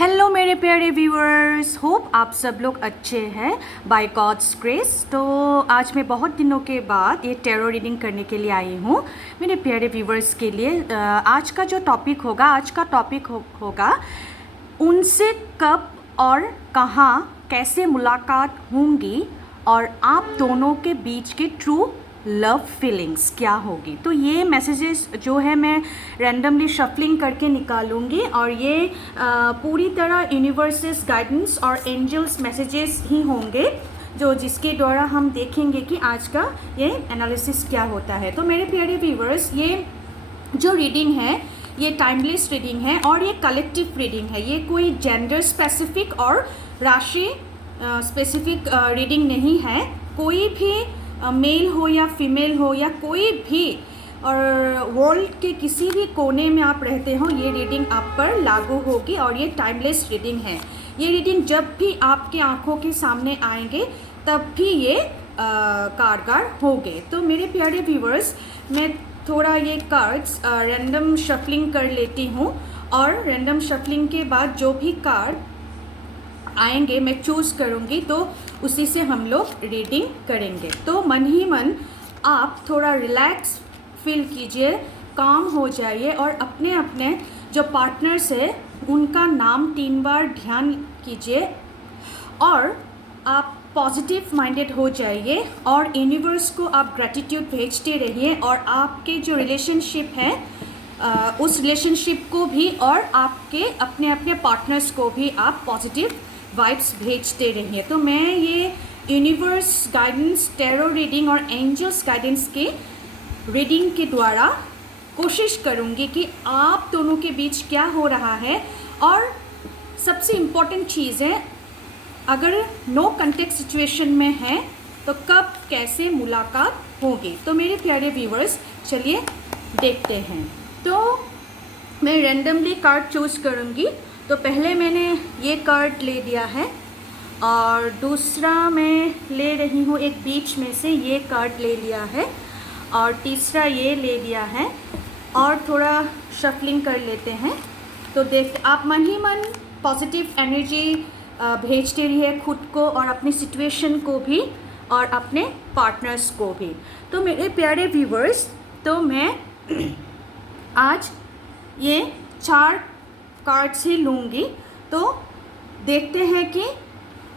Hello मेरे प्यारे viewers, hope आप सब लोग अच्छे हैं बाय गॉड्स ग्रेस। तो आज मैं बहुत दिनों के बाद ये टैरो रीडिंग करने के लिए आई हूँ मेरे प्यारे व्यूअर्स के लिए। आज का जो टॉपिक होगा, होगा उनसे कब और कहाँ कैसे मुलाकात होंगी और आप दोनों के बीच के ट्रू लव फीलिंग्स क्या होगी। तो ये मैसेजेस जो है मैं रैंडमली शफलिंग करके निकालूंगी और ये पूरी तरह यूनिवर्सेस गाइडेंस और एंजल्स मैसेजेस ही होंगे जो जिसके द्वारा हम देखेंगे कि आज का ये एनालिसिस क्या होता है। तो मेरे प्यारे व्यूवर्स, ये जो रीडिंग है ये टाइमलेस रीडिंग है और ये कलेक्टिव रीडिंग है। ये कोई जेंडर स्पेसिफिक और राशि स्पेसिफिक रीडिंग नहीं है। कोई भी मेल हो या फीमेल हो या कोई भी और वर्ल्ड के किसी भी कोने में आप रहते हो, ये रीडिंग आप पर लागू होगी और ये टाइमलेस रीडिंग है। ये रीडिंग जब भी आपके आंखों के सामने आएंगे तब भी ये कारगर होंगे। तो मेरे प्यारे व्यूवर्स, मैं थोड़ा ये कार्ड्स रैंडम शफलिंग कर लेती हूँ और रैंडम शफलिंग के बाद जो भी कार्ड आएंगे मैं चूज़ करूँगी तो उसी से हम लोग रीडिंग करेंगे। तो मन ही मन आप थोड़ा रिलैक्स फील कीजिए, काम हो जाइए और अपने अपने जो पार्टनर्स है उनका नाम 3 बार ध्यान कीजिए और आप पॉजिटिव माइंडेड हो जाइए और यूनिवर्स को आप ग्रैटिट्यूड भेजते रहिए और आपके जो रिलेशनशिप है उस रिलेशनशिप को भी और आपके अपने अपने पार्टनर्स को भी आप पॉजिटिव वाइब्स भेजते रहिए। तो मैं ये यूनिवर्स गाइडेंस, टैरो रीडिंग और एंजल्स गाइडेंस के रीडिंग के द्वारा कोशिश करूँगी कि आप दोनों के बीच क्या हो रहा है और सबसे इम्पॉर्टेंट चीज़ है, अगर नो कॉन्टेक्ट सिचुएशन में है तो कब कैसे मुलाकात होगी। तो मेरे प्यारे व्यूवर्स, चलिए देखते हैं। तो मैं रैंडमली कार्ड चूज़ करूँगी। तो पहले मैंने ये कार्ड ले लिया है और दूसरा मैं ले रही हूँ एक बीच में से ये कार्ड ले लिया है और तीसरा ये ले लिया है और थोड़ा शफलिंग कर लेते हैं। तो देख आप मन ही मन पॉजिटिव एनर्जी भेजते रहिए खुद को और अपनी सिचुएशन को भी और अपने पार्टनर्स को भी। तो मेरे प्यारे व्यूवर्स, तो मैं आज ये 4 कार्ड्स ही लूँगी। तो देखते हैं कि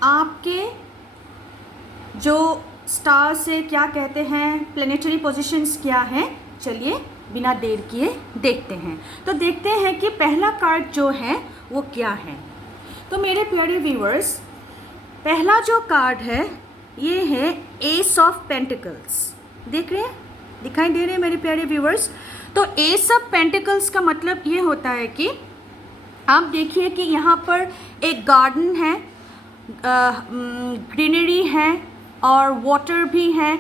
आपके जो स्टार से क्या कहते हैं, प्लेनेटरी पोजीशंस क्या हैं। चलिए बिना देर किए देखते हैं। तो देखते हैं कि पहला कार्ड जो है वो क्या है। तो मेरे प्यारे व्यूअर्स, पहला जो कार्ड है ये है एस ऑफ पेंटिकल्स। देख रहे हैं, दिखाई दे रहे हैं मेरे प्यारे व्यूअर्स। तो एस ऑफ पेंटिकल्स का मतलब ये होता है कि आप देखिए कि यहाँ पर एक गार्डन है, ग्रीनरी है और वाटर भी है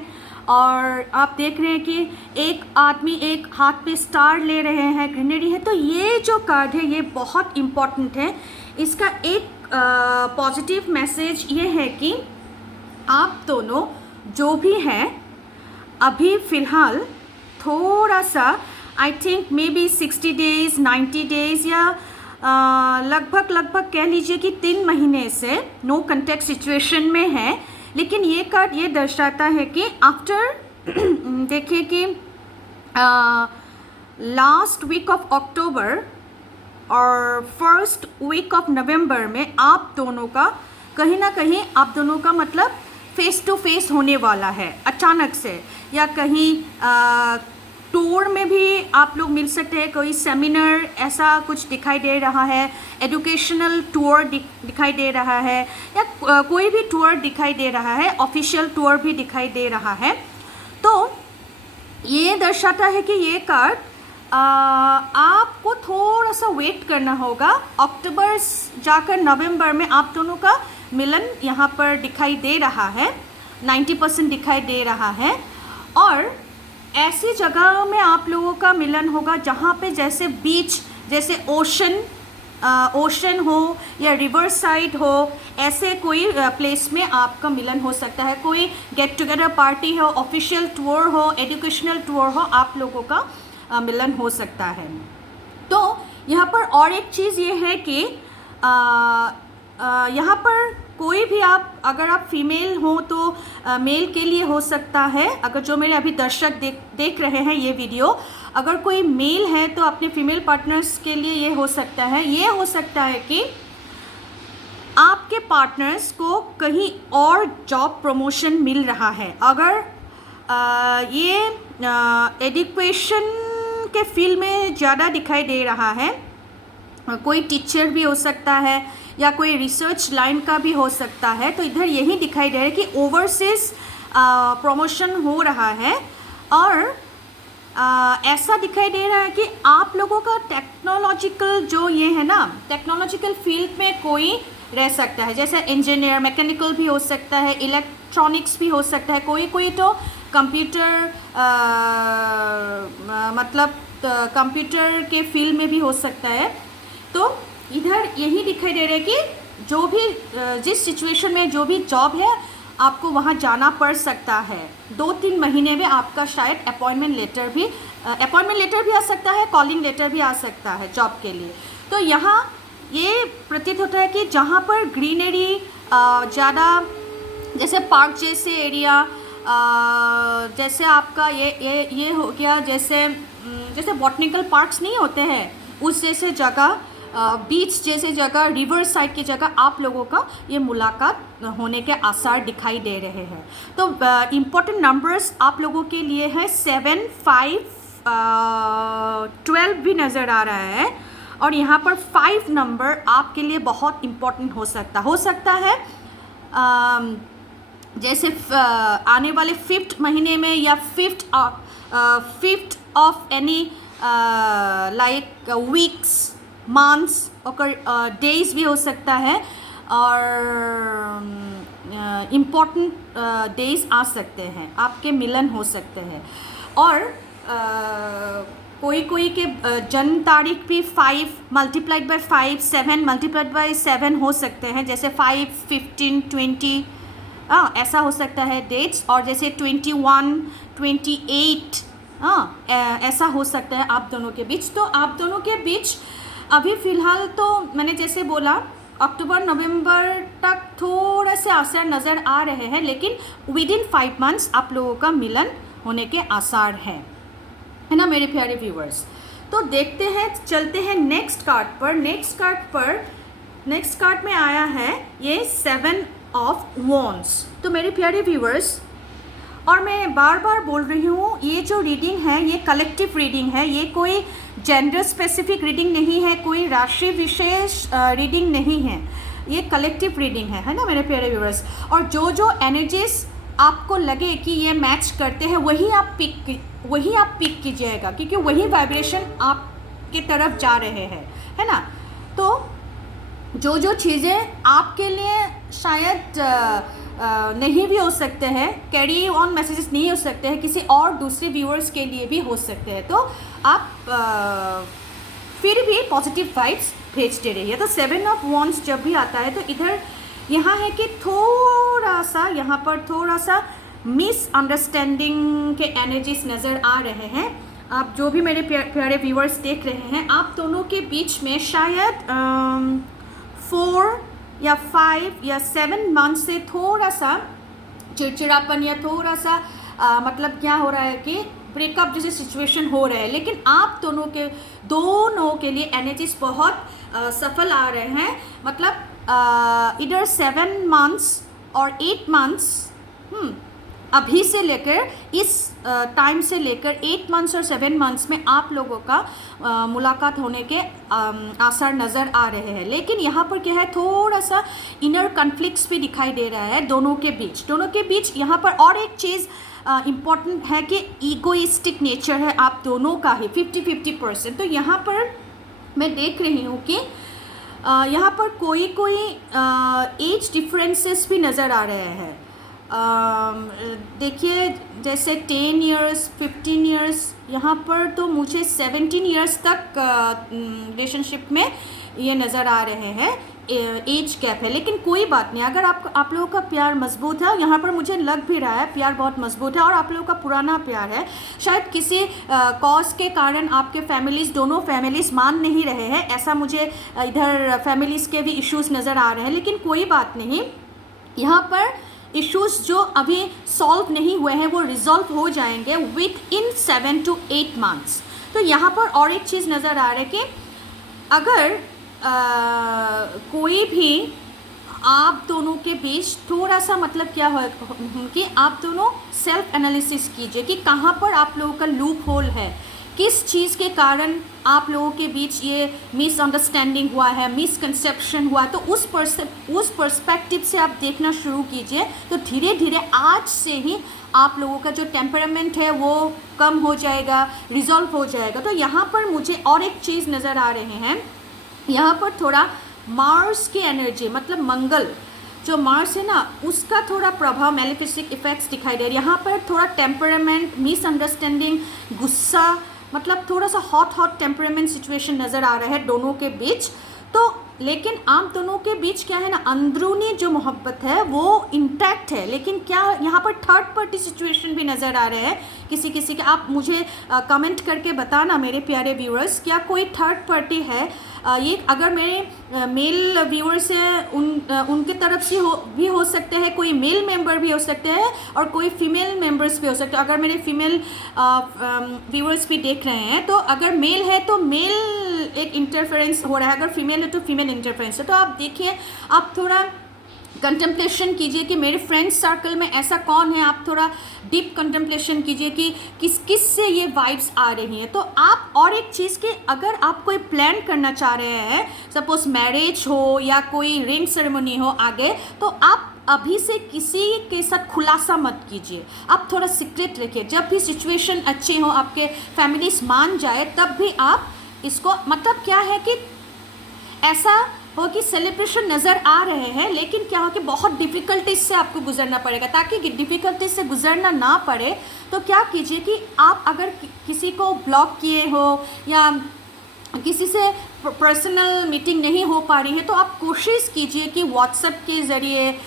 और आप देख रहे हैं कि एक आदमी एक हाथ पे स्टार ले रहे हैं, ग्रीनरी है। तो ये जो कार्ड है ये बहुत इम्पॉर्टेंट है। इसका एक पॉजिटिव मैसेज ये है कि आप दोनों जो भी हैं अभी फ़िलहाल थोड़ा सा I think may be 60 days 90 days या लगभग कह लीजिए कि 3 महीने से नो कॉन्टेक्ट सिचुएशन में है। लेकिन ये कार्ड ये दर्शाता है कि आफ्टर देखिए कि लास्ट वीक ऑफ अक्टूबर और फर्स्ट वीक ऑफ नवंबर में आप दोनों का कहीं ना कहीं आप दोनों का मतलब फेस टू फेस होने वाला है अचानक से, या कहीं टूर में भी आप लोग मिल सकते हैं। कोई सेमिनार ऐसा कुछ दिखाई दे रहा है, एजुकेशनल टूर दिखाई दे रहा है या कोई भी टूर दिखाई दे रहा है, ऑफिशियल टूर भी दिखाई दे रहा है। तो ये दर्शाता है कि ये कार्ड आपको थोड़ा सा वेट करना होगा। अक्टूबर जाकर नवंबर में आप दोनों का मिलन यहाँ पर दिखाई दे रहा है, 90% दिखाई दे रहा है। और ऐसी जगह में आप लोगों का मिलन होगा जहाँ पे जैसे बीच, जैसे ओशन हो या रिवर साइड हो, ऐसे कोई प्लेस में आपका मिलन हो सकता है। कोई गेट टुगेदर पार्टी हो, ऑफिशियल टूर हो, एजुकेशनल टूर हो, आप लोगों का मिलन हो सकता है। तो यहाँ पर और एक चीज़ ये है कि यहाँ पर कोई भी आप, अगर आप फीमेल हो तो मेल के लिए हो सकता है। अगर जो मेरे अभी दर्शक देख रहे हैं ये वीडियो, अगर कोई मेल है तो अपने फीमेल पार्टनर्स के लिए ये हो सकता है। ये हो सकता है कि आपके पार्टनर्स को कहीं और जॉब प्रमोशन मिल रहा है। अगर ये एजुकेशन के फील्ड में ज़्यादा दिखाई दे रहा है, कोई टीचर भी हो सकता है या कोई रिसर्च लाइन का भी हो सकता है, तो इधर यही दिखाई दे रहा है कि ओवरसीज प्रमोशन हो रहा है। और ऐसा दिखाई दे रहा है कि आप लोगों का टेक्नोलॉजिकल जो ये है ना, टेक्नोलॉजिकल फील्ड में कोई रह सकता है, जैसे इंजीनियर, मैकेनिकल भी हो सकता है, इलेक्ट्रॉनिक्स भी हो सकता है, कोई तो कंप्यूटर मतलब कंप्यूटर के फील्ड में भी हो सकता है। तो इधर यही दिखाई दे रहा है कि जो भी जिस सिचुएशन में जो भी जॉब है आपको वहाँ जाना पड़ सकता है। 2-3 महीने में आपका शायद अपॉइंटमेंट लेटर भी आ सकता है, कॉलिंग लेटर भी आ सकता है जॉब के लिए। तो यहाँ ये प्रतीत होता है कि जहाँ पर ग्रीनरी ज़्यादा, जैसे पार्क जैसे एरिया, जैसे आपका ये हो गया, जैसे बॉटनिकल पार्क्स नहीं होते हैं, उस जैसे जगह, बीच जैसे जगह, रिवर साइड की जगह आप लोगों का ये मुलाकात होने के आसार दिखाई दे रहे हैं। तो इम्पोर्टेंट नंबर्स आप लोगों के लिए है 7, 5, 12 भी नज़र आ रहा है। और यहाँ पर 5 नंबर आपके लिए बहुत इम्पोर्टेंट हो सकता है। जैसे आने वाले 5th महीने में या 5th of any like weeks, months और डेज भी हो सकता है, और इम्पोर्टेंट डेज आ सकते हैं, आपके मिलन हो सकते हैं। और कोई के जन्म तारीख भी 5 मल्टीप्लाइड बाय 5, 7 मल्टीप्लाइड बाय 7 हो सकते हैं, जैसे 5, 15, 20 ऐसा हो सकता है डेट्स। और जैसे 21, 28 ऐसा हो सकता है आप दोनों के बीच। तो आप दोनों के बीच अभी फ़िलहाल तो मैंने जैसे बोला अक्टूबर नवंबर तक थोड़ा से आसार नज़र आ रहे हैं, लेकिन विदिन 5 मंथ्स आप लोगों का मिलन होने के आसार हैं, है ना मेरे प्यारे व्यूवर्स। तो देखते हैं, चलते हैं नेक्स्ट कार्ड में आया है ये 7 ऑफ वॉन्ड्स। तो मेरे प्यारे व्यूवर्स, और मैं बार बार बोल रही हूँ, ये जो रीडिंग है ये कलेक्टिव रीडिंग है, ये कोई जेंडर स्पेसिफिक रीडिंग नहीं है, कोई राशि विशेष रीडिंग नहीं है, ये कलेक्टिव रीडिंग है ना मेरे प्यारे व्यूवर्स। और जो एनर्जीज आपको लगे कि ये मैच करते हैं वही आप पिक कीजिएगा, क्योंकि वही वाइब्रेशन आपके तरफ जा रहे हैं, है ना। तो जो चीज़ें आपके लिए शायद नहीं भी हो सकते हैं, कैरी ऑन मैसेजेस नहीं हो सकते हैं, किसी और दूसरे व्यूअर्स के लिए भी हो सकते हैं, तो आप फिर भी पॉजिटिव वाइब्स भेजते रहिए। तो 7 ऑफ वॉन्ड्स जब भी आता है तो इधर यहाँ है कि यहाँ पर थोड़ा सा मिसअंडरस्टैंडिंग के एनर्जीज नज़र आ रहे हैं। आप जो भी मेरे प्यारे व्यूअर्स देख रहे हैं, आप दोनों के बीच में शायद 4 या 5 या 7 मंथ से थोड़ा सा चिड़चिड़ापन या थोड़ा सा मतलब क्या हो रहा है कि ब्रेकअप जैसे सिचुएशन हो रहा है, लेकिन आप दोनों के लिए एनर्जीज बहुत सफल आ रहे हैं। मतलब इधर 7 मंथ्स और 8 मंथ्स अभी से लेकर इस टाइम से लेकर 8 मंथ्स और 7 मंथ्स में आप लोगों का मुलाकात होने के आसार नज़र आ रहे हैं। लेकिन यहाँ पर क्या है, थोड़ा सा इनर कन्फ्लिक्ट्स भी दिखाई दे रहा है दोनों के बीच। यहाँ पर और एक चीज़ इम्पॉर्टेंट है कि ईगोइस्टिक नेचर है आप दोनों का ही 50-50%। तो यहाँ पर मैं देख रही हूँ कि यहाँ पर कोई एज डिफरेंसेस भी नज़र आ रहे हैं। देखिए जैसे 10 इयर्स, 15 इयर्स, यहाँ पर तो मुझे 17 इयर्स तक रिलेशनशिप में ये नज़र आ रहे हैं एज गैप है, लेकिन कोई बात नहीं। अगर आप लोगों का प्यार मजबूत है, यहाँ पर मुझे लग भी रहा है प्यार बहुत मजबूत है और आप लोगों का पुराना प्यार है। शायद किसी कॉज के कारण आपके फैमिलीज़, दोनों फैमिलीज़ मान नहीं रहे हैं, ऐसा मुझे इधर फैमिलीज़ के भी इश्यूज नज़र आ रहे हैं, लेकिन कोई बात नहीं। यहाँ पर इश्यूज जो अभी सॉल्व नहीं हुए हैं वो रिजॉल्व हो जाएंगे विद इन 7 to 8 months। तो यहाँ पर और एक चीज़ नज़र आ रहा है कि अगर कोई भी आप दोनों के बीच थोड़ा सा मतलब क्या हो कि आप दोनों सेल्फ एनालिसिस कीजिए कि कहाँ पर आप लोगों का लूप होल है, किस चीज़ के कारण आप लोगों के बीच ये मिसअंडरस्टैंडिंग हुआ है, मिसकंसेप्शन हुआ। तो उस पर्सपेक्टिव से आप देखना शुरू कीजिए, तो धीरे धीरे आज से ही आप लोगों का जो टेम्परामेंट है वो कम हो जाएगा, रिजॉल्व हो जाएगा। तो यहाँ पर मुझे और एक चीज़ नज़र आ रहे हैं, यहाँ पर थोड़ा मार्स की एनर्जी, मतलब मंगल जो मार्स है ना, उसका थोड़ा प्रभाव, मेलेफिसिक इफेक्ट्स दिखाई दे रहे हैं। यहाँ पर थोड़ा टेम्परामेंट, मिसअंडरस्टैंडिंग, गुस्सा, मतलब थोड़ा सा हॉट टेम्परामेंट सिचुएशन नज़र आ रहा है दोनों के बीच। तो लेकिन आप दोनों के बीच क्या है ना, अंदरूनी जो मोहब्बत है वो इंटैक्ट है, लेकिन क्या यहाँ पर थर्ड पार्टी सिचुएशन भी नज़र आ रहे हैं किसी के। आप मुझे कमेंट करके बताना मेरे प्यारे व्यूअर्स, क्या कोई थर्ड पार्टी है। ये अगर मेरे मेल व्यूअर्स हैं उनके तरफ से भी हो सकते हैं, कोई मेल मेंबर भी हो सकते हैं और कोई फीमेल मेंबर्स भी हो सकते हैं। अगर मेरे फीमेल व्यूअर्स भी देख रहे हैं तो अगर मेल है तो मेल एक इंटरफेरेंस हो रहा है, अगर फीमेल है तो फीमेल इंटरफेरेंस है। तो आप देखिए, आप थोड़ा कंटेम्पलेशन कीजिए कि मेरे फ्रेंड्स सर्कल में ऐसा कौन है। आप थोड़ा डीप कंटेम्पलेशन कीजिए कि किस से ये वाइब्स आ रही हैं। तो आप और एक चीज़ कि अगर आप कोई प्लान करना चाह रहे हैं, सपोज मैरिज हो या कोई रिंग सेरेमनी हो आगे, तो आप अभी से किसी के साथ खुलासा मत कीजिए, आप थोड़ा सीक्रेट रखिए। जब भी सिचुएशन अच्छी हो, आपके फैमिलीज मान जाए, तब भी आप इसको, मतलब क्या है कि ऐसा हो कि सेलिब्रेशन नज़र आ रहे हैं, लेकिन क्या हो कि बहुत डिफ़िकल्टीज से आपको गुजरना पड़ेगा। ताकि डिफ़िकल्टीज से गुजरना ना पड़े तो क्या कीजिए कि आप अगर किसी को ब्लॉक किए हो या किसी से पर्सनल मीटिंग नहीं हो पा रही है, तो आप कोशिश कीजिए कि व्हाट्सएप के ज़रिए,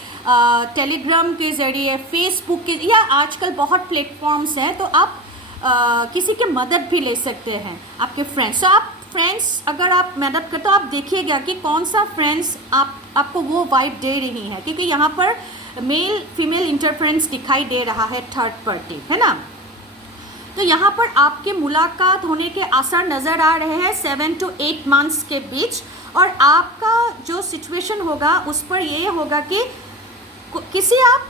टेलीग्राम के ज़रिए, फेसबुक के, या आजकल बहुत प्लेटफॉर्म्स हैं, तो आप किसी की मदद भी ले सकते हैं, आपके फ्रेंड्स। तो आप फ्रेंड्स अगर आप मदद करते हो, आप देखिएगा कि कौन सा फ्रेंड्स आपको वो वाइब दे रही है, क्योंकि यहाँ पर मेल फीमेल इंटरफेरेंस दिखाई दे रहा है, थर्ड पार्टी है ना। तो यहाँ पर आपके मुलाकात होने के आसार नज़र आ रहे हैं 7 to 8 months के बीच। और आपका जो सिचुएशन होगा उस पर ये होगा कि किसी आप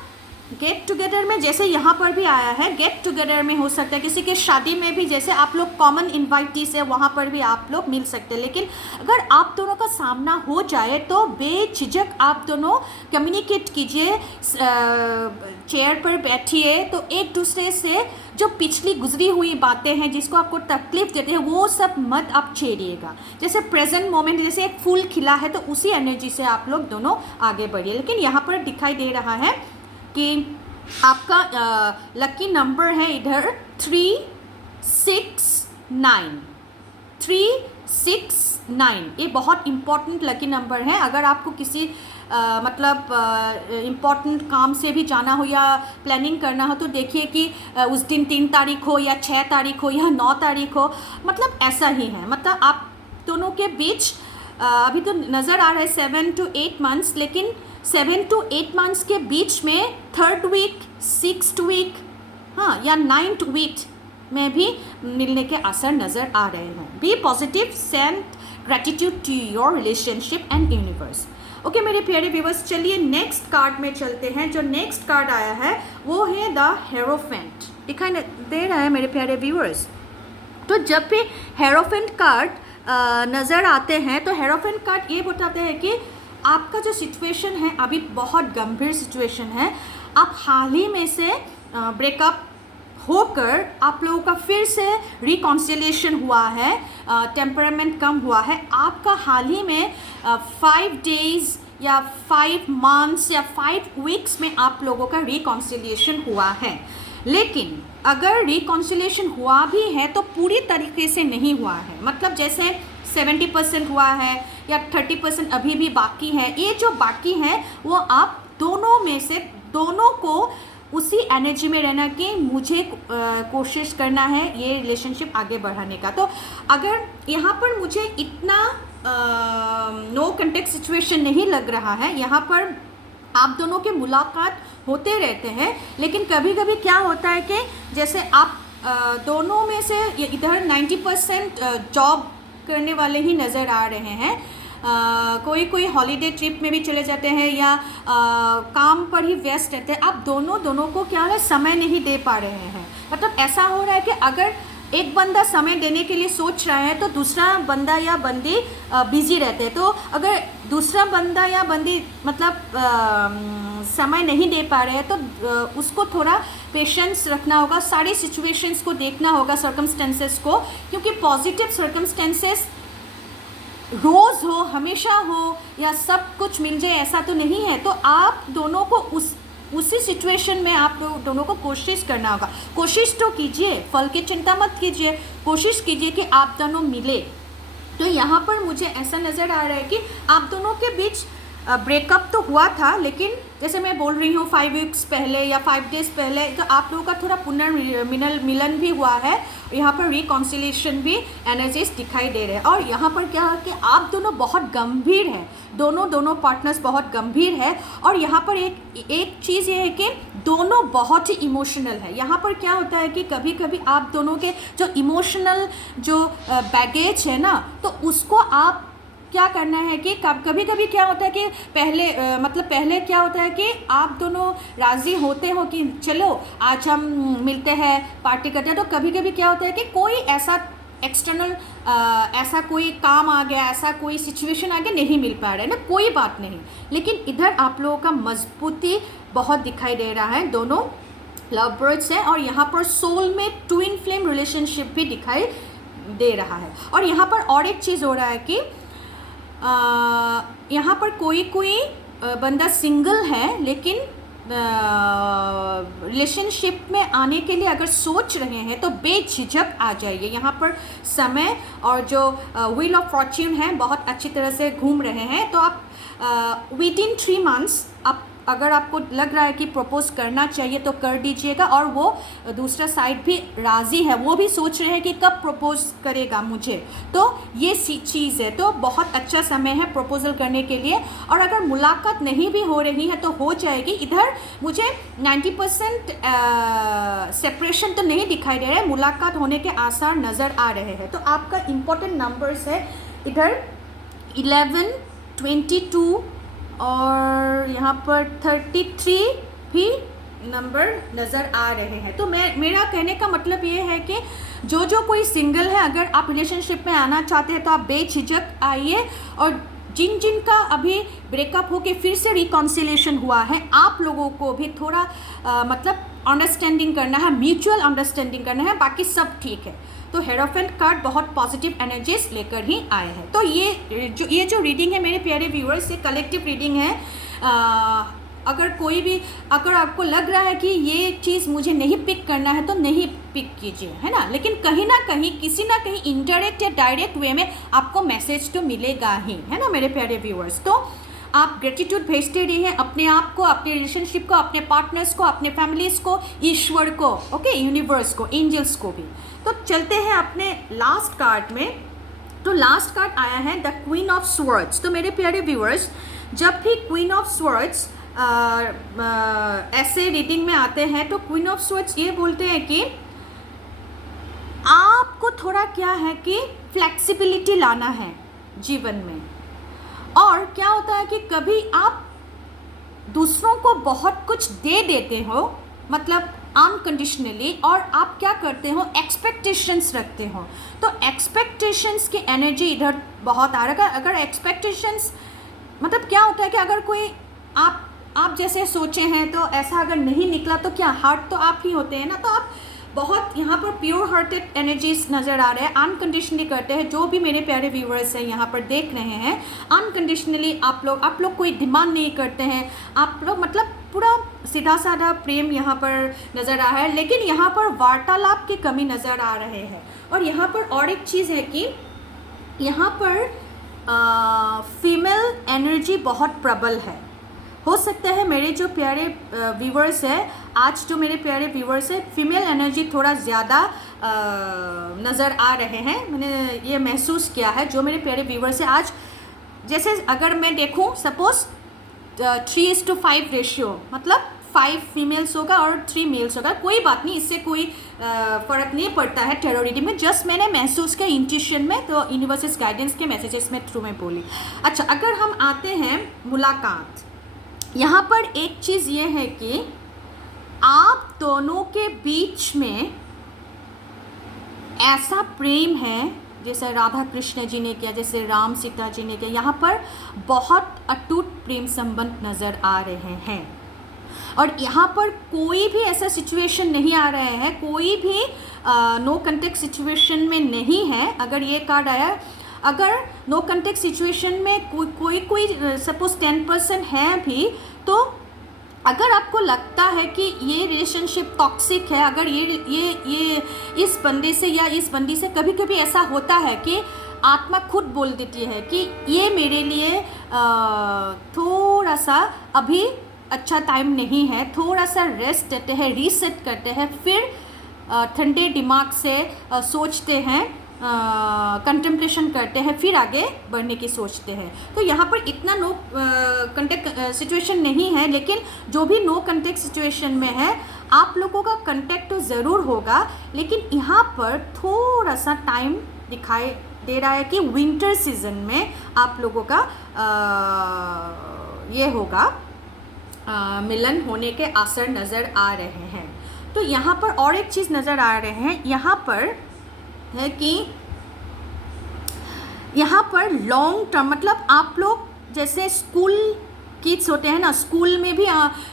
गेट टुगेदर में, जैसे यहाँ पर भी आया है, गेट टुगेदर में हो सकता है, किसी के शादी में भी, जैसे आप लोग कॉमन इन्वाइटीज है वहाँ पर भी आप लोग मिल सकते हैं। लेकिन अगर आप दोनों का सामना हो जाए तो बेझिझक आप दोनों कम्युनिकेट कीजिए, चेयर पर बैठिए, तो एक दूसरे से जो पिछली गुजरी हुई बातें हैं जिसको आपको तकलीफ देते हैं वो सब मत आप छेड़िएगा। जैसे प्रेजेंट मोमेंट, जैसे एक फूल खिला है तो उसी एनर्जी से आप लोग दोनों आगे बढ़िए। लेकिन यहाँ पर दिखाई दे रहा है कि आपका लकी नंबर है इधर 369। 369 ये बहुत इम्पॉर्टेंट लकी नंबर है। अगर आपको किसी मतलब इम्पॉर्टेंट काम से भी जाना हो या प्लानिंग करना हो, तो देखिए कि उस दिन 3 तारीख हो या 6 तारीख हो या 9 तारीख हो, मतलब ऐसा ही है। मतलब आप दोनों के बीच अभी तो नज़र आ रहा है 7 to 8 months, लेकिन 7 to 8 months के बीच में 3rd वीक, 6th वीक, हाँ, या 9th वीक में भी मिलने के असर नज़र आ रहे हैं। Be positive, send gratitude to your relationship and universe. Okay मेरे प्यारे व्यूवर्स, चलिए नेक्स्ट कार्ड में चलते हैं। जो नेक्स्ट कार्ड आया है वो है द हेरोफेंट, दिखाई दे रहा है मेरे प्यारे व्यूवर्स। तो जब भी हेरोफेंट कार्ड नज़र आते हैं तो हेरोफेंट कार्ड ये बताते हैं कि आपका जो सिचुएशन है अभी बहुत गंभीर सिचुएशन है। आप हाल ही में से ब्रेकअप होकर आप लोगों का फिर से रिकॉन्सिलिएशन हुआ है, टेम्परामेंट कम हुआ है। आपका हाल ही में 5 days या 5 months या 5 weeks में आप लोगों का रिकॉन्सिलिएशन हुआ है। लेकिन अगर रिकॉन्सिलिएशन हुआ भी है तो पूरी तरीके से नहीं हुआ है, मतलब जैसे 70% हुआ है या 30% अभी भी बाकी है। ये जो बाकी है वो आप दोनों में से दोनों को उसी एनर्जी में रहना कि मुझे कोशिश करना है ये रिलेशनशिप आगे बढ़ाने का। तो अगर यहाँ पर मुझे इतना नो कॉन्टेक्ट सिचुएशन नहीं लग रहा है, यहाँ पर आप दोनों के मुलाकात होते रहते हैं, लेकिन कभी कभी क्या होता है कि जैसे आप दोनों में से इधर 90% जॉब करने वाले ही नज़र आ रहे हैं, कोई कोई हॉलीडे ट्रिप में भी चले जाते हैं या काम पर ही व्यस्त रहते हैं। आप दोनों को क्या है समय नहीं दे पा रहे हैं। मतलब ऐसा हो रहा है कि अगर एक बंदा समय देने के लिए सोच रहा है तो दूसरा बंदा या बंदी बिजी रहते हैं। तो अगर दूसरा बंदा या बंदी मतलब समय नहीं दे पा रहे हैं तो उसको थोड़ा पेशेंस रखना होगा, सारी सिचुएशंस को देखना होगा, सर्कमस्टेंसेस को, क्योंकि पॉजिटिव सर्कमस्टेंसेस रोज़ हो, हमेशा हो या सब कुछ मिल जाए ऐसा तो नहीं है। तो आप दोनों को उसी सिचुएशन में आप दोनों को कोशिश करना होगा। कोशिश तो कीजिए, फल की चिंता मत कीजिए, कोशिश कीजिए कि आप दोनों मिले। तो यहाँ पर मुझे ऐसा नज़र आ रहा है कि आप दोनों के बीच ब्रेकअप तो हुआ था, लेकिन जैसे मैं बोल रही हूँ 5 वीक्स पहले या 5 डेज़ पहले तो आप लोगों का थोड़ा पुनर्मिलन भी हुआ है। यहाँ पर रिकॉन्सिलेशन भी एनर्जीज दिखाई दे रहे हैं। और यहाँ पर क्या है कि आप दोनों बहुत गंभीर हैं, दोनों पार्टनर्स बहुत गंभीर है। और यहाँ पर एक चीज़ ये है कि दोनों बहुत ही इमोशनल है। यहाँ पर क्या होता है कि कभी कभी आप दोनों के जो इमोशनल जो बैगेज है ना, तो उसको आप क्या करना है कि कभी कभी क्या होता है कि पहले क्या होता है कि आप दोनों राज़ी होते हो कि चलो आज हम मिलते हैं, पार्टी करते हैं। तो कभी कभी क्या होता है कि कोई ऐसा एक्सटर्नल ऐसा कोई काम आ गया, ऐसा कोई सिचुएशन आ गया, नहीं मिल पा रहा है ना, कोई बात नहीं। लेकिन इधर आप लोगों का मजबूती बहुत दिखाई दे रहा है, दोनों लव बर्ड्स हैं। और यहाँ पर सोल में ट्विन फ्लेम रिलेशनशिप भी दिखाई दे रहा है। और यहाँ पर और एक चीज़ हो रहा है कि यहाँ पर कोई बंदा सिंगल है, लेकिन रिलेशनशिप में आने के लिए अगर सोच रहे हैं तो बेझिझक आ जाइए। यहाँ पर समय और जो व्हील ऑफ फॉर्च्यून है बहुत अच्छी तरह से घूम रहे हैं। तो आप विदिन 3 मंथ्स आप अगर आपको लग रहा है कि प्रपोज करना चाहिए तो कर दीजिएगा। और वो दूसरा साइड भी राज़ी है, वो भी सोच रहे हैं कि कब प्रपोज करेगा मुझे। तो ये चीज़ है, तो बहुत अच्छा समय है प्रपोजल करने के लिए। और अगर मुलाकात नहीं भी हो रही है तो हो जाएगी। इधर मुझे 90% सेपरेशन तो नहीं दिखाई दे रहा है, मुलाकात होने के आसार नज़र आ रहे हैं। तो आपका इम्पोर्टेंट नंबर्स है इधर 11, 22 और यहाँ पर 33 भी नंबर नज़र आ रहे हैं। तो मेरा कहने का मतलब ये है कि जो कोई सिंगल है, अगर आप रिलेशनशिप में आना चाहते हैं तो आप बेझिझक आइए। और जिनका अभी ब्रेकअप होके फिर से रिकॉन्सिलेशन हुआ है, आप लोगों को भी थोड़ा मतलब अंडरस्टैंडिंग करना है, म्यूचुअल अंडरस्टैंडिंग करना है, बाकी सब ठीक है। तो हेरोफेंट कार्ड बहुत पॉजिटिव एनर्जीज लेकर ही आए हैं। तो ये जो रीडिंग है मेरे प्यारे व्यूअर्स, ये कलेक्टिव रीडिंग है। अगर आपको लग रहा है कि ये चीज़ मुझे नहीं पिक करना है तो नहीं पिक कीजिए, है ना। लेकिन कहीं ना कहीं किसी ना कहीं इनडायरेक्ट या डायरेक्ट वे में आपको मैसेज तो मिलेगा ही, है ना मेरे प्यारे व्यूअर्स। तो आप ग्रेटिट्यूड भेजते रहिए अपने आप को, अपने रिलेशनशिप को, अपने पार्टनर्स को, अपने फैमिलीज़ को, ईश्वर को, ओके, यूनिवर्स को, एंजल्स को भी। तो चलते हैं अपने लास्ट कार्ड में। तो लास्ट कार्ड आया है द क्वीन ऑफ स्वॉर्ड्स। तो मेरे प्यारे व्यूअर्स, जब भी क्वीन ऑफ स्वॉर्ड्स ऐसे रीडिंग में आते हैं तो क्वीन ऑफ स्वॉर्ड्स ये बोलते हैं कि आपको थोड़ा क्या है कि फ्लेक्सिबिलिटी लाना है जीवन में। और क्या होता है कि कभी आप दूसरों को बहुत कुछ दे देते हो, मतलब अनकंडीशनली, और आप क्या करते हो, एक्सपेक्टेशंस रखते हो। तो एक्सपेक्टेशंस की एनर्जी इधर बहुत आ रहा है। अगर एक्सपेक्टेशंस मतलब क्या होता है कि अगर कोई आप जैसे सोचे हैं तो ऐसा अगर नहीं निकला तो क्या, हार्ट तो आप ही होते हैं ना। तो आप बहुत यहाँ पर प्योर हार्टेड एनर्जीज नज़र आ रहे हैं, अनकंडीशनली करते हैं। जो भी मेरे प्यारे व्यूअर्स हैं यहाँ पर देख रहे हैं, अनकंडीशनली आप लोग कोई डिमांड नहीं करते हैं, आप लोग मतलब पूरा सीधा साधा प्रेम यहाँ पर नज़र आ रहा है। लेकिन यहाँ पर वार्तालाप की कमी नज़र आ रहे हैं। और यहाँ पर और एक चीज़ है कि यहाँ पर फीमेल एनर्जी बहुत प्रबल है। हो सकता है मेरे जो प्यारे व्यूवर्स है, आज जो मेरे प्यारे व्यूवर्स है, फीमेल एनर्जी थोड़ा ज़्यादा नज़र आ रहे हैं। मैंने ये महसूस किया है। जो मेरे प्यारे व्यूवर्स है आज, जैसे अगर मैं देखूं सपोज़ 3:5 रेशियो, मतलब 5 फीमेल्स होगा और 3 मेल्स होगा, कोई बात नहीं, इससे कोई फ़र्क नहीं पड़ता है टैरो रीडिंग में। जस्ट मैंने महसूस किया इंट्यूशन में, तो यूनिवर्सल गाइडेंस के मैसेजेस में थ्रू में बोली। अच्छा, अगर हम आते हैं मुलाकात, यहाँ पर एक चीज़ ये है कि आप दोनों के बीच में ऐसा प्रेम है जैसे राधा कृष्ण जी ने किया, जैसे राम सीता जी ने किया। यहाँ पर बहुत अटूट प्रेम संबंध नज़र आ रहे हैं और यहाँ पर कोई भी ऐसा सिचुएशन नहीं आ रहा है, कोई भी नो कंटेक्ट सिचुएशन में नहीं है। अगर ये कार्ड आया, अगर नो कंटेक्ट सिचुएशन में कोई सपोज 10% है भी, तो अगर आपको लगता है कि ये रिलेशनशिप टॉक्सिक है, अगर ये इस बंदे से या इस बंदी से कभी कभी ऐसा होता है कि आत्मा खुद बोल देती है कि ये मेरे लिए थोड़ा सा अभी अच्छा टाइम नहीं है, थोड़ा सा रेस्ट देते हैं, रीसेट करते हैं, फिर ठंडे दिमाग से सोचते हैं, कंटेम्पलेशन करते हैं, फिर आगे बढ़ने की सोचते हैं। तो यहाँ पर इतना नो कंटेक्ट सिचुएशन नहीं है, लेकिन जो भी नो कंटेक्ट सिचुएशन में है, आप लोगों का कंटेक्ट तो ज़रूर होगा, लेकिन यहाँ पर थोड़ा सा टाइम दिखाई दे रहा है कि विंटर सीजन में आप लोगों का ये होगा, मिलन होने के आसार नज़र आ रहे हैं। तो यहाँ पर और एक चीज़ नज़र आ रहे हैं, यहाँ पर है कि यहाँ पर लॉन्ग टर्म, मतलब आप लोग जैसे स्कूल किड्स होते हैं ना, स्कूल में भी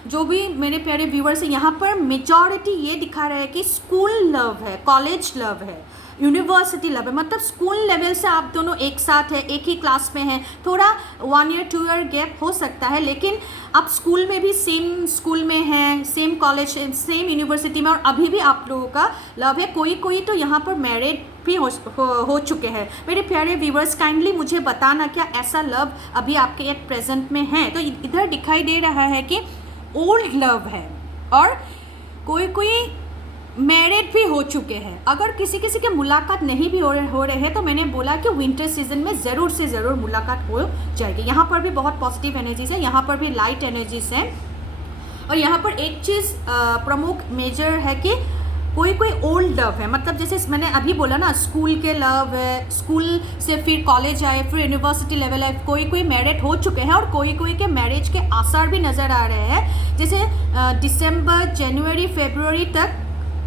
जो भी मेरे प्यारे व्यूवर्स हैं, यहाँ पर मेजॉरिटी ये दिखा रहा है कि स्कूल लव है, कॉलेज लव है, यूनिवर्सिटी लव है। मतलब स्कूल लेवल से आप दोनों एक साथ हैं, एक ही क्लास में हैं, थोड़ा 1 ईयर 2 ईयर गैप हो सकता है, लेकिन आप स्कूल में भी सेम स्कूल में हैं, सेम कॉलेज, सेम यूनिवर्सिटी में, और अभी भी आप लोगों का लव है। कोई तो यहाँ पर मैरिड भी हो चुके हैं। मेरे प्यारे व्यूवर्स, काइंडली मुझे बताना क्या ऐसा लव अभी आपके एट प्रेजेंट में है। तो इधर दिखाई दे रहा है कि ओल्ड लव है और कोई मैरिड भी हो चुके हैं। अगर किसी के मुलाकात नहीं भी हो रहे हैं, तो मैंने बोला कि विंटर सीजन में ज़रूर से ज़रूर मुलाकात हो जाएगी। यहाँ पर भी बहुत पॉजिटिव एनर्जीज है, यहाँ पर भी लाइट एनर्जीज है। और यहाँ पर एक चीज़ प्रमुख मेजर है कि कोई ओल्ड लव है, मतलब जैसे मैंने अभी बोला ना, स्कूल के लव है, स्कूल से फिर कॉलेज आए, फिर यूनिवर्सिटी लेवल है, कोई मैरिड हो चुके हैं और कोई के मैरिज के आसार भी नज़र आ रहे हैं। जैसे दिसंबर, जनवरी, फरवरी तक,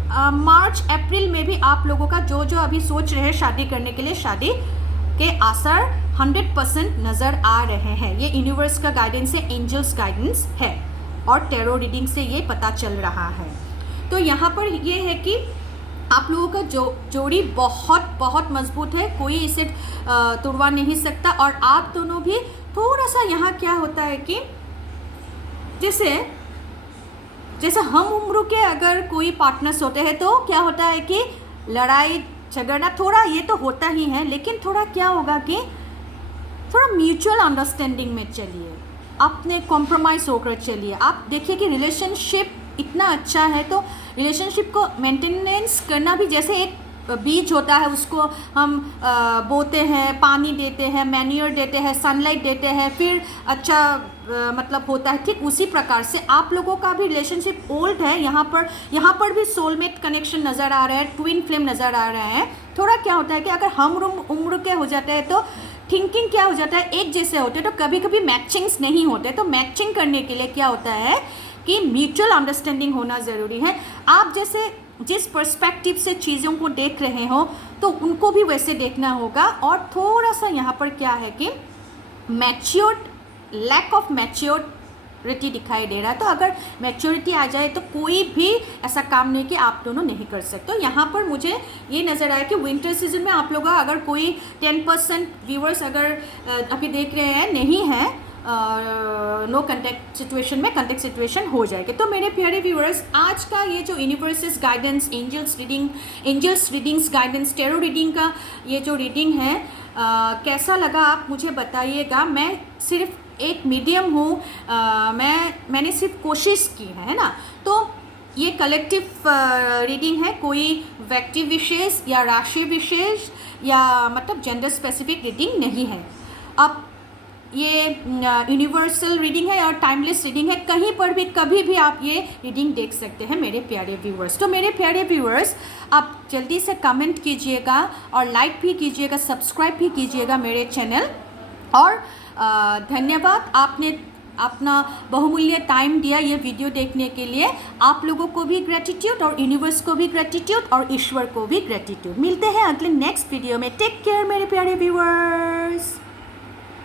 मार्च, अप्रैल में भी आप लोगों का जो अभी सोच रहे हैं शादी करने के लिए, शादी के आसार 100% नज़र आ रहे हैं। ये यूनिवर्स का गाइडेंस है, एंजल्स गाइडेंस है, और टैरो रीडिंग से ये पता चल रहा है। तो यहाँ पर ये है कि आप लोगों का जोड़ी बहुत मजबूत है, कोई इसे तोड़वा नहीं सकता। और आप दोनों भी थोड़ा सा, यहाँ क्या होता है कि जैसे हम उम्र के अगर कोई पार्टनर्स होते हैं, तो क्या होता है कि लड़ाई झगड़ा थोड़ा ये तो होता ही है, लेकिन थोड़ा क्या होगा कि थोड़ा म्यूचुअल अंडरस्टैंडिंग में चलिए, अपने कॉम्प्रोमाइज़ होकर चलिए। आप देखिए कि रिलेशनशिप इतना अच्छा है, तो रिलेशनशिप को मेंटेनेंस करना भी जैसे एक बीज होता है, उसको हम बोते हैं, पानी देते हैं, मैन्योर देते हैं, सनलाइट देते हैं, फिर अच्छा मतलब होता है। ठीक उसी प्रकार से आप लोगों का भी रिलेशनशिप ओल्ड है। यहाँ पर भी सोलमेट कनेक्शन नज़र आ रहा है, ट्विन फ्लेम नज़र आ रहा है। थोड़ा क्या होता है कि अगर हम उम्र के हो जाते हैं, तो थिंकिंग क्या हो जाता है, एक जैसे होते हैं, तो कभी कभी मैचिंग्स नहीं होते। तो मैचिंग करने के लिए क्या होता है कि म्यूचुअल अंडरस्टैंडिंग होना ज़रूरी है। आप जैसे जिस पर्सपेक्टिव से चीज़ों को देख रहे हो, तो उनको भी वैसे देखना होगा। और थोड़ा सा यहाँ पर क्या है कि लैक ऑफ मैच्योरिटी दिखाई दे रहा है। तो अगर मैच्योरिटी आ जाए, तो कोई भी ऐसा काम नहीं कि आप दोनों नहीं कर सकते। तो यहाँ पर मुझे ये नज़र आया कि विंटर सीजन में आप लोग अगर कोई 10% व्यूवर्स अगर अभी देख रहे हैं, नहीं है नो कंटेक्ट सिचुएशन में, कंटेक्ट सिचुएशन हो जाएगी। तो मेरे प्यारे व्यूअर्स, आज का ये जो universe's guidance, angels readings guidance, tarot reading का ये जो रीडिंग है, कैसा लगा आप मुझे बताइएगा। मैं सिर्फ एक मीडियम हूँ, मैंने सिर्फ कोशिश की है ना। तो ये कलेक्टिव रीडिंग है, कोई व्यक्ति विशेष या राशि विशेष या मतलब जेंडर स्पेसिफिक रीडिंग नहीं है। अब ये यूनिवर्सल रीडिंग है और टाइमलेस रीडिंग है, कहीं पर भी कभी भी आप ये रीडिंग देख सकते हैं मेरे प्यारे व्यूअर्स। तो मेरे प्यारे व्यूअर्स, आप जल्दी से कमेंट कीजिएगा और लाइक भी कीजिएगा, सब्सक्राइब भी कीजिएगा मेरे चैनल। और धन्यवाद, आपने अपना बहुमूल्य टाइम दिया ये वीडियो देखने के लिए। आप लोगों को भी ग्रेटिट्यूड और यूनिवर्स को भी ग्रेटिट्यूड और ईश्वर को भी ग्रेटिट्यूड। मिलते हैं अगले नेक्स्ट वीडियो में। टेक केयर मेरे प्यारे व्यूअर्स।